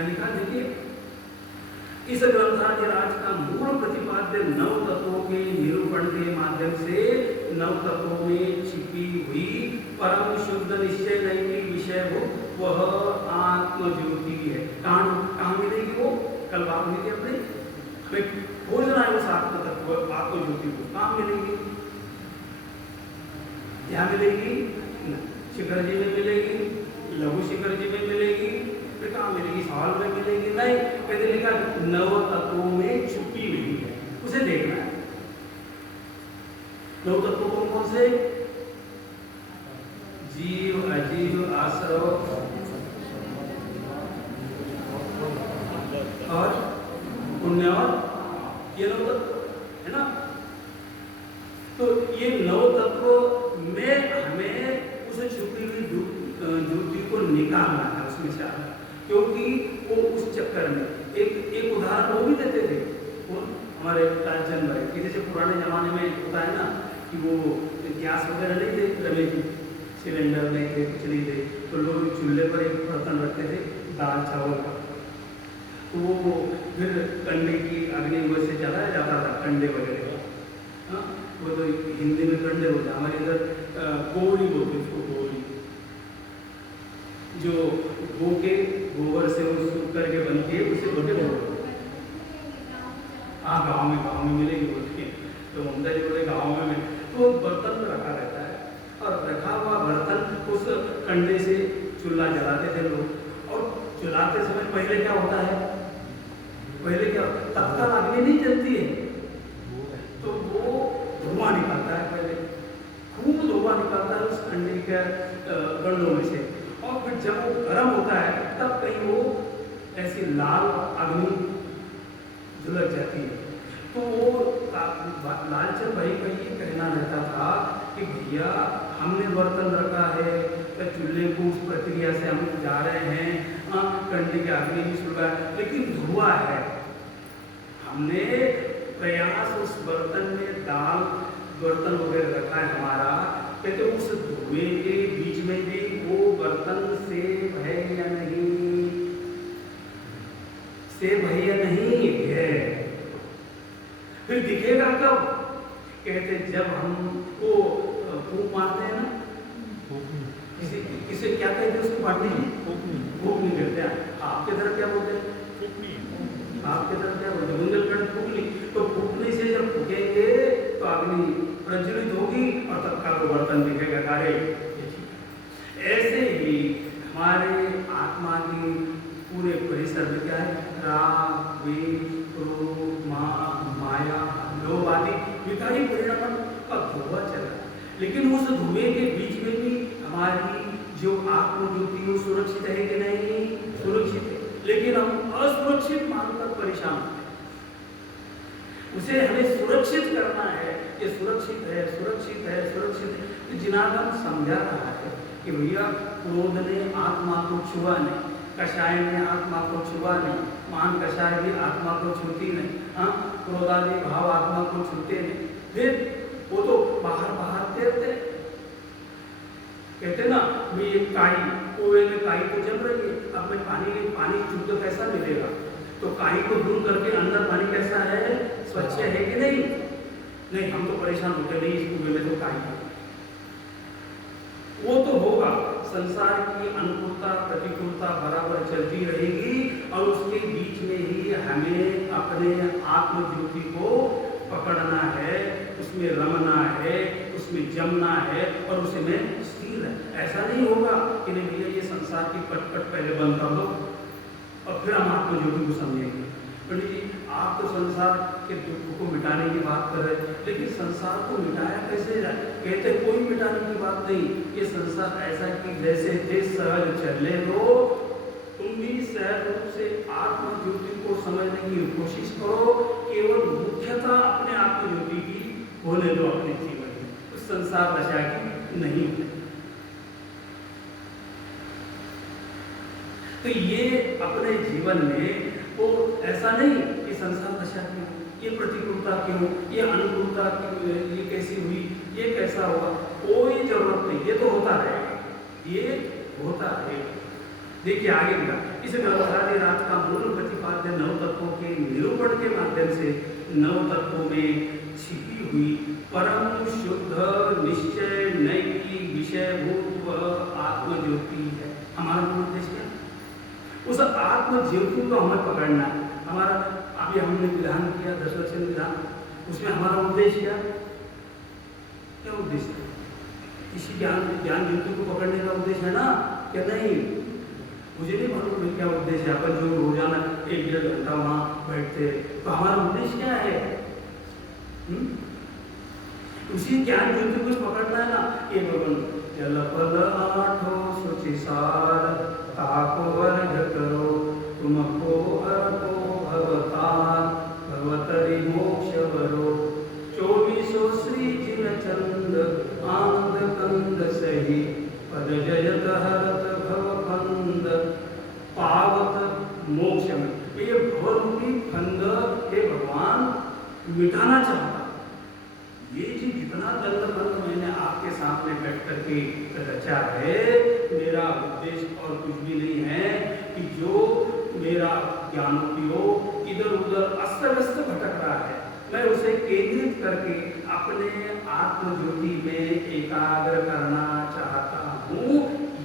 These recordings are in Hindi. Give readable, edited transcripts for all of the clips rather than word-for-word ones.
क्या लिखा देखिए, इस ग्रंथाधिराज का मूल प्रतिपाद्य नव तत्वों के निरूपण के माध्यम से नव तत्वों में छिपी हुई परम शुद्ध निश्चय नैतिक विषय वह आत्म ज्योति है। कहाँ मिलेगी वो? कल बात हुई थी अपने, हमें खोजना है उस आत्म तत्व आत्म ज्योति को। कहाँ मिलेगी? क्या मिलेगी? शिखर जी में मिलेगी, लघु शिखर जी में मिलेगी, फिर कहाँ मिलेगी? साल में मिलेगी? नहीं, कहते लिखा नव तत्वों में छुपी हुई है, उसे देखना है। नव तत्व कौन कौन से? जीव, अजीव, आश्रव और पुण्य, और ये नव तत्व है ना। तो ये नव तत्व में हमें उसे छुपी हुई ज्योति को निकालना है उसमें से, क्योंकि वो उस चक्कर में एक उदाहरण वो भी देते थे हमारे लालचंद भाई कि जैसे पुराने जमाने में होता है ना कि वो गैस वगैरह नहीं थे, रमेश जी सिलेंडर नहीं थे, कुछ नहीं थे, तो लोग चूल्हे पर एक बर्तन रखते थे दाल चावल का, तो वो फिर कंडे की अग्नि वैसे जलाया जाता था, कंडे वगैरह। हाँ, वो तो हिंदी में कंडे बोलते, हमारे इधर कोड़ी बोलते उसको, कोड़ी, जो गो के गोबर से वो सूख करके बनती है, उसे बोलते हैं। हाँ, गाँव में मिलेगी बोलती है, तो ममता जी बोले गाँव में तो बर्तन रखा रहता है, और रखा हुआ बर्तन उस कंडे से चूल्हा जलाते थे लोग। और जलाते समय पहले क्या होता है? पहले क्या, तत्काल अग्नि नहीं जलती है, तो वो धुआं निकलता है, पहले खूब धुआं निकलता है उस कंडे के गंडों में से, और फिर जब वो गर्म होता है तब कहीं वो ऐसी लाल अग्नि झुलक जाती है। तो वो लालचंद भाई का ये कहना रहता था कि भैया हमने बर्तन रखा है, चूल्हे को उस प्रक्रिया से हम जा रहे हैं, कंडे की अग्नि भी सुलगा है, लेकिन धुआं है। हमने प्रयास उस बर्तन में दाल बर्तन वगैरह रखा है हमारा, कहते उस धुएं के बीच में भी वो बर्तन सेफ है या नहीं, सेफ है या नहीं है। फिर दिखेगा कब? कहते जब हमको फूंक मारते हैं ना, किसे क्या कहते हैं उसको मारने की? फूंक नहीं करते हैं। आपके तरफ क्या बोलते हैं? आपके तरफ क्या बोलते हैं? बुंदेलखंड फूंकनी। तो फूंकने से जब फूकेंगे तो अग्नि प्रज्वलित होगी और तब का वो बर्तन दिखेगा कार्य। ऐसे ही हमारे आत्मा की पूरे परिसर में क्या है? राग, द्वेष, क्रोध, माया, लोभ आदि विकारी परिणाम का धुआं चल रहा है, लेकिन उस धुएं के बीच में भी हमारी जो आत्मज्योति वो सुरक्षित है कि नहीं? सुरक्षित है, लेकिन हम असुरक्षित मानकर परेशान हैं। उसे हमें सुरक्षित करना है कि सुरक्षित है, सुरक्षित है, सुरक्षित है। तो जिनागम समझा रहा है कि भैया क्रोध ने आत्मा को छुआ नहीं, कषाय ने आत्मा को छुआ नहीं, मान कषाय भी आत्मा को छूती नहीं, हाँ, क्रोधादि भाव आत्मा को छूते नहीं। फिर वो तो बाहर बाहर तैरते, कहते ना भी काई, कुएं में काई तो जम रही है, अब मैं पानी शुद्ध कैसा मिलेगा? तो काई को दूर करके अंदर पानी कैसा है? स्वच्छ है कि नहीं? नहीं, हम तो परेशान होते नहीं, इस कुएं में तो काई है। वो तो होगा, संसार की अनुकूलता प्रतिकूलता बराबर चलती रहेगी, और उसके बीच में ही हमें अपने आत्म ज्योति को पकड़ना है, उसमें रमना है, उसमें जमना है, और उसमें स्थिर है। ऐसा नहीं होगा कि नहीं भैया ये संसार की कटकट पहले बंद कर दो और फिर हम आत्म ज्योति को समझेंगे। पंडित जी, आप तो संसार के दुख को मिटाने की बात कर रहे हैं, लेकिन संसार को मिटाया कैसे जाए? कहते कोई मिटाने की बात नहीं, ये संसार ऐसा कि जैसे थे सहज चले दो, तुम भी सहज रूप से आत्म ज्योति को समझने की कोशिश करो। केवल मुख्यता अपने आत्म ज्योति की होने दो अपने जीवन में, उस संसार दशा की नहीं। तो ये अपने जीवन में वो ऐसा नहीं कि संसार दशा क्यों, ये प्रतिकूलता क्यों, ये अनुकूलता क्यों, ये कैसी हुई, ये कैसा हुआ, कोई जरूरत नहीं, ये तो होता रहेगा, ये होता रहेगा। देखिए आगे लिखा, इस ग्रंथादि राज का मूल प्रतिपाद्य नव तत्वों के निरूपण के माध्यम से नव तत्वों में छिपी हुई परम शुद्ध निश्चय नैकी विषयभूत वह आत्मज्योति है। हमारा मूल उद्देश्य क्या? उस आत्मज्योति को हमें पकड़ना है। हमारा अभी हमने विधान किया 10 लक्षण विधान, उसमें हमारा उद्देश्य क्या उद्देश्य है? इसी ज्ञान ज्योति को पकड़ने का उद्देश्य है ना, क्या नहीं? मुझे नहीं मालूम है क्या उद्देश्य है। अपन जो रोजाना 1-1.5 घंटा वहाँ बैठते, तो हमारा उद्देश्य क्या है? उसी ज्ञान ज्योति को पकड़ना है ना। ये भगवान जल पल आठो सुचिसार ताको वर्ग करो तुमको अर्को भवतार भवतरि मोक्ष वरो 24 श्री जिन चंद आनंद कंद सही पद जयत हरत भवकंद पावत मोक्ष में। ये भवरूपी फंद हे भगवान मिटाना चाहता। ये जी जितना दंड बंद मैंने आपके सामने बैठ करके रचा है, मेरा उद्देश्य और कुछ भी नहीं है कि जो मेरा ज्ञानोपयोग इधर उधर अस्त व्यस्त भटक रहा है, मैं उसे केंद्रित करके अपने आत्मज्योति में एकाग्र करना चाहता हूँ।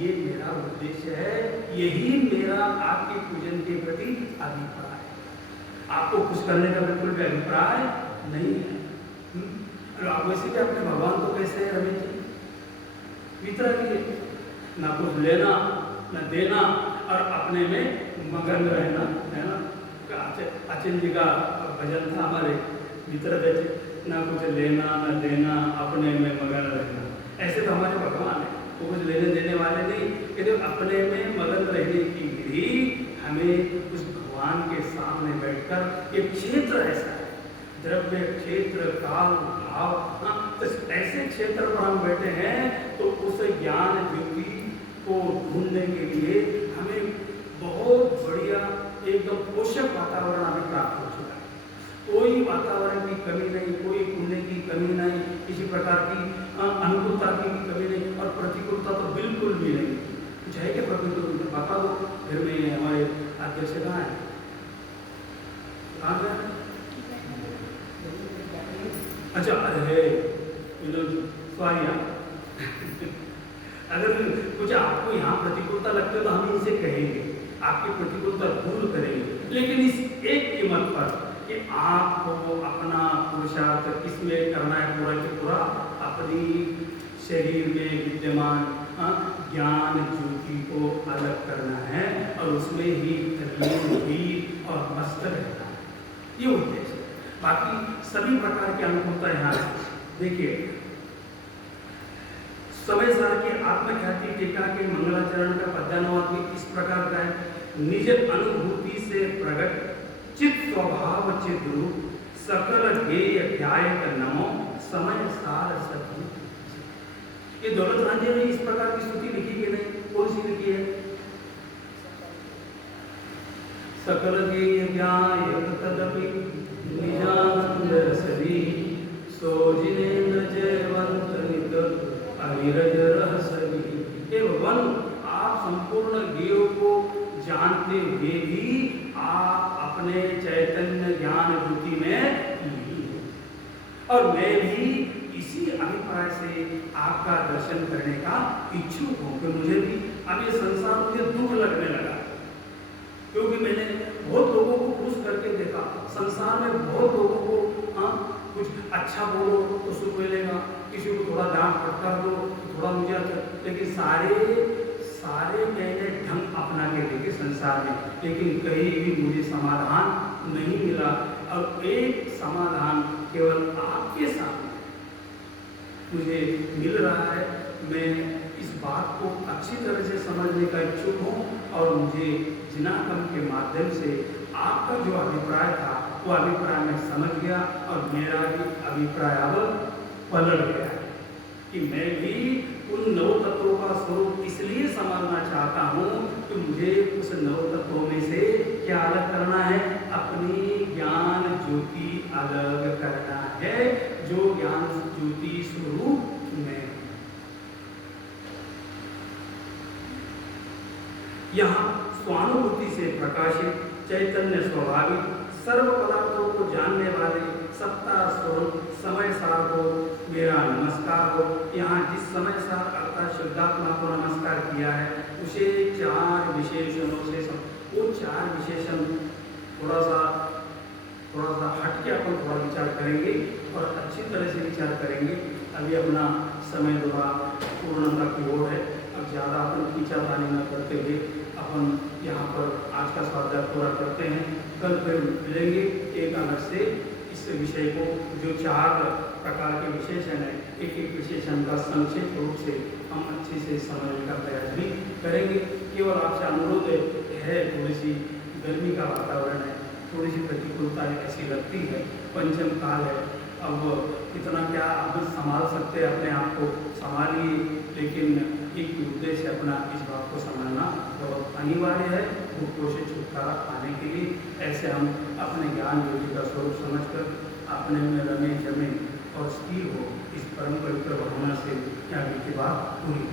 ये मेरा उद्देश्य है, यही मेरा आपके पूजन के प्रति अभिप्राय है। आपको कुछ करने का बिल्कुल भी अभिप्राय नहीं है। आप वैसे भी अपने भगवान को कैसे है रमेश जी? वितरक, ना कुछ लेना ना देना और अपने में मगन रहना, है ना। अचिन जी का भजन था हमारे वितरक, ना कुछ लेना ना देना अपने में मगन रहना। ऐसे तो हमारे भगवान है, वो कुछ लेने देने वाले नहीं, लेकिन अपने में मगन रहने की विधि हमें उस भगवान के सामने बैठकर, एक क्षेत्र ऐसा है, द्रव्य क्षेत्र काल भाव, तो ऐसे क्षेत्र पर हम बैठे हैं, तो उस ज्ञान ज्योति को ढूंढने के लिए हमें बहुत बढ़िया एकदम पोषक वातावरण हमें प्राप्त हो चुका है। कोई वातावरण की कमी नहीं, कोई पुण्य की कमी नहीं, किसी प्रकार की अनुकूलता की कमी नहीं, और प्रतिकूलता तो बिल्कुल भी नहीं। कुछ है क्या प्रतिकूलता? बता दो। फिर में हमारे अध्यक्ष कहाँ है? कहाँ गए? अच्छा, अरे सॉरी अगर कुछ आपको यहाँ प्रतिकूलता लगती है तो हम इनसे कहेंगे, आपकी प्रतिकूलता दूर करेंगे, लेकिन इस एक कीमत पर कि आपको अपना पुरुषार्थ किसमें करना है, पूरा के पूरा अपनी शरीर में विद्यमान ज्ञान ज्योति को अलग करना है और उसमें ही लीन और मस्त रहना है। ये उद्देश्य है। बाकी सभी प्रकार के अनुकूलता यहाँ है। देखिए, समय सार की आत्मख्याति टीका के मंगलाचरण का पद्यानुवाद भी इस प्रकार का है। निज अनुभूति से प्रकट चित स्वभाव चित रूप सकल गेय ध्यायत नमो समय सार सती। ये दौलत रांझे ने इस प्रकार की स्तुति लिखी कि नहीं? कौन सी लिखी है? सकल गेय ध्यायत तदपि निजानंद रसरी सो जिनेन्द्र जयवंत नित अविरज रहसरी। हे भगवान, आप संपूर्ण गेयों को जानते हुए भी आप अपने चैतन्य ज्ञान ज्योति में लीन, और मैं भी इसी अभिप्राय से आपका दर्शन करने का इच्छुक हूँ कि मुझे भी अब ये संसार मुझे दुख लगने लगा, क्योंकि मैंने बहुत लोगों को खुश करके देखा। संसार में बहुत लोगों को कुछ अच्छा बोलो तो सुख मिलेगा, किसी को थोड़ा डांट फटकार दो तो थोड़ा मुझे अच्छा, लेकिन सारे मैंने ढंग अपना के देखे संसार में, लेकिन कहीं भी मुझे समाधान नहीं मिला। और एक समाधान केवल आपके सामने मुझे मिल रहा है। मैं इस बात को अच्छी तरह से समझने का इच्छुक हूँ, और मुझे जिनाकम के माध्यम से आपका जो अभिप्राय था वो अभिप्राय मैं समझ गया, और मेरा भी अभिप्राय अब पलट गया है कि मैं भी उन नव तत्वों का स्वरूप इसलिए समझना चाहता हूँ कि मुझे उस नव तत्वों में से क्या अलग करना है? अपनी ज्ञान ज्योति अलग करना है, जो ज्ञान ज्योति स्वरूप में। यहाँ स्वानुभूति से प्रकाशित, चैतन्य स्वभाविक, सर्व पदार्थों को जानने वाले, सत्ता स्वरूप, समय सार को मेरा नमस्कार हो। यहाँ जिस समय सार अर्थात शुद्धात्मा को नमस्कार किया है उसे 4 विशेषणों से वो 4 विशेषण थोड़ा सा हट के अपन थोड़ा विचार करेंगे और अच्छी तरह से विचार करेंगे। अभी अपना समय थोड़ा पूर्णता की ओर है। अब ज़्यादा अपन खींचातानी न करते हुए अपन यहाँ पर आज का स्वाध्याय पूरा करते हैं। कल फिर मिलेंगे एक अलग से इस विषय को, जो 4 प्रकार के विशेषण है, एक एक विशेषण का संक्षिप्त रूप से हम अच्छे से समझने का प्रयास भी करेंगे। केवल आपसे अनुरोध है, थोड़ी सी गर्मी का वातावरण है, थोड़ी सी प्रतिकूलता ऐसी लगती है, पंचम काल है। अब इतना क्या आप संभाल सकते हैं, अपने आप को संभालिए, लेकिन एक उद्देश्य अपना इस बात को संभालना बहुत अनिवार्य है भूखों से छुटकारा पाने के लिए। ऐसे हम अपने ज्ञान योगी का स्वरूप समझकर अपने में रमे जमे और स्थिर हो, इस परम पवित्र भावना से आगे की बात पूरी